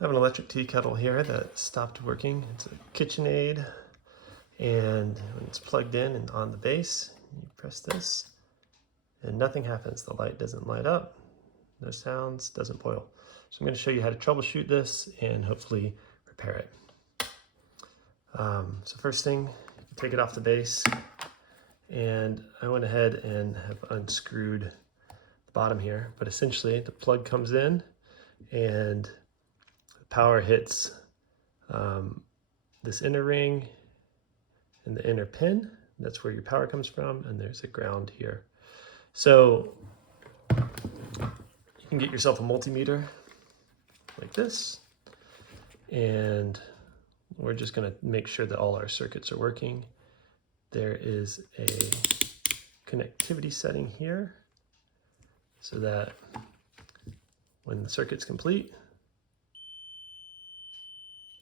I have an electric tea kettle here that stopped working. It's a KitchenAid, and when it's plugged in and on the base, you press this and nothing happens. The light doesn't light up, no sounds, doesn't boil. So I'm going to show you how to troubleshoot this and hopefully repair it. So first thing, you take it off the base, and I went ahead and have unscrewed the bottom here, but essentially the plug comes in and power hits this inner ring and the inner pin. That's where your power comes from, and there's a ground here. So you can get yourself a multimeter like this, and we're just going to make sure that all our circuits are working. There is a connectivity setting here so that when the circuit's complete,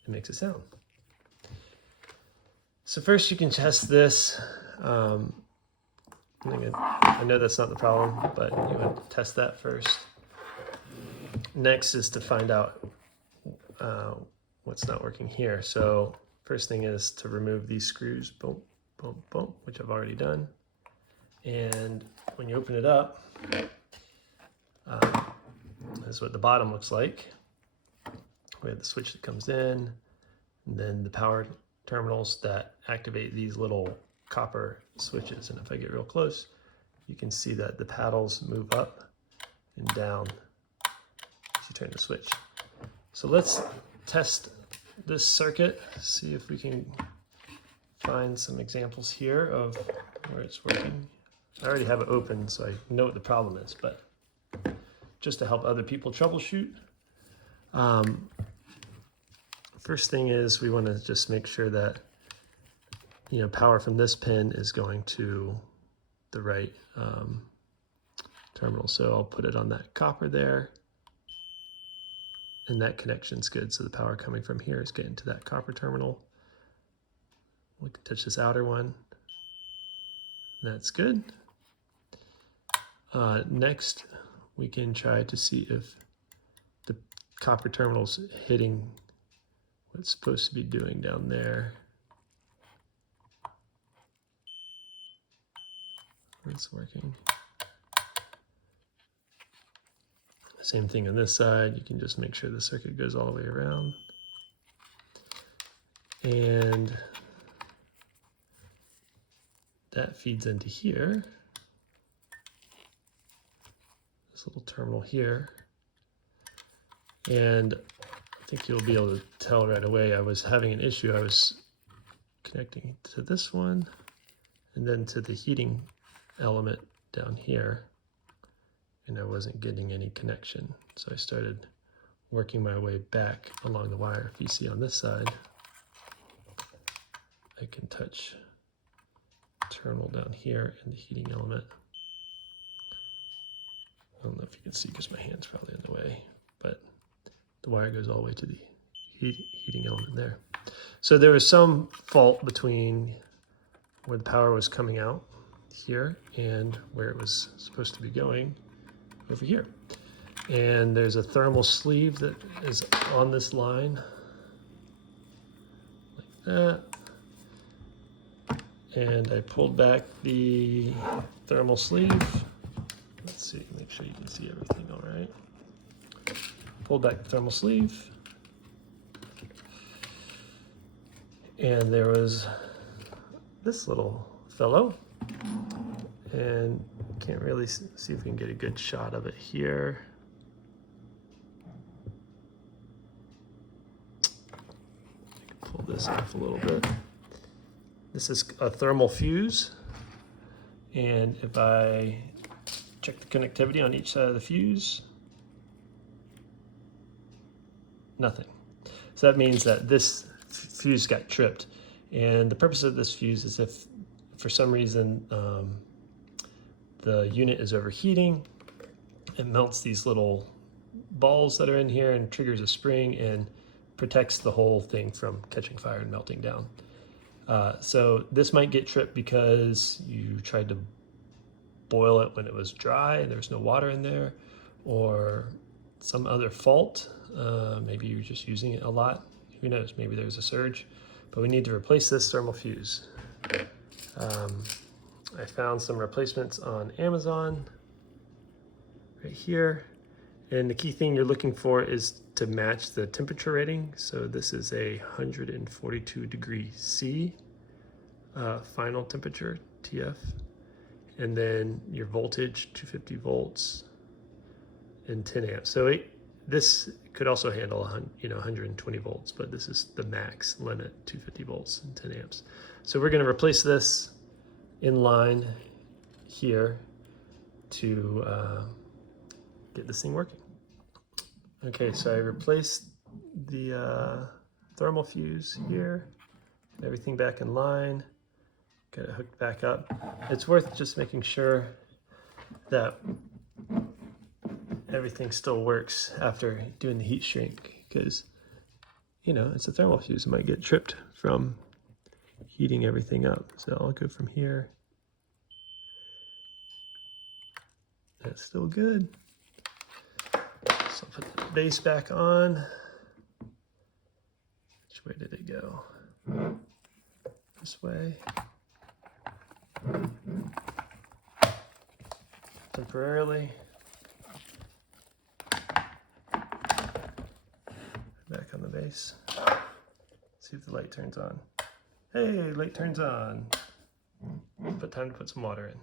it makes a sound. So first you can test this. I know that's not the problem, but you want to test that first. Next is to find out what's not working here. So first thing is to remove these screws, boom, boom, boom, which I've already done. And when you open it up, this is what the bottom looks like. We have the switch that comes in, and then the power terminals that activate these little copper switches. And if I get real close, you can see that the paddles move up and down as you turn the switch. So let's test this circuit, see if we can find some examples here of where it's working. I already have it open, so I know what the problem is, but just to help other people troubleshoot. First thing is we want to just make sure that power from this pin is going to the right terminal. So I'll put it on that copper there, and that connection's good. So the power coming from here is getting to that copper terminal. We can touch this outer one. That's good. Next, we can try to see if the copper terminal's hitting what it's supposed to be doing down there. It's working. Same thing on this side. You can just make sure the circuit goes all the way around. And that feeds into here. This little terminal here. And I think you'll be able to tell right away I was having an issue. I was connecting to this one and then to the heating element down here, and I wasn't getting any connection. So I started working my way back along the wire. If you see on this side, I can touch the terminal down here and the heating element. I don't know if you can see because my hand's probably in the way, but the wire goes all the way to the heating element there. So there was some fault between where the power was coming out here and where it was supposed to be going over here. And there's a thermal sleeve that is on this line like that. And I pulled back the thermal sleeve. Let's see, make sure you can see everything all right. Pulled back the thermal sleeve, and there was this little fellow, and can't really see if we can get a good shot of it here. I can pull this off a little bit. This is a thermal fuse, and if I check the connectivity on each side of the fuse, nothing. So that means that this fuse got tripped. And the purpose of this fuse is if for some reason the unit is overheating, it melts these little balls that are in here and triggers a spring and protects the whole thing from catching fire and melting down. So this might get tripped because you tried to boil it when it was dry and there was no water in there, or some other fault. Maybe you're just using it a lot. Who knows? Maybe there's a surge. But we need to replace this thermal fuse. I found some replacements on Amazon right here. And the key thing you're looking for is to match the temperature rating. So this is a 142 degrees C final temperature, TF. And then your voltage, 250 volts and 10 amps. So this could also handle 120 volts, but this is the max limit, 250 volts and 10 amps. So we're gonna replace this in line here to get this thing working. Okay, so I replaced the thermal fuse here, everything back in line, got it hooked back up. It's worth just making sure that everything still works after doing the heat shrink, because it's a thermal fuse. It might get tripped from heating everything up. So I'll go from here. That's still good. So I'll put the base back on. Which way did it go? This way. Temporarily. Back on the base. See if the light turns on. Hey, light turns on. But time to put some water in.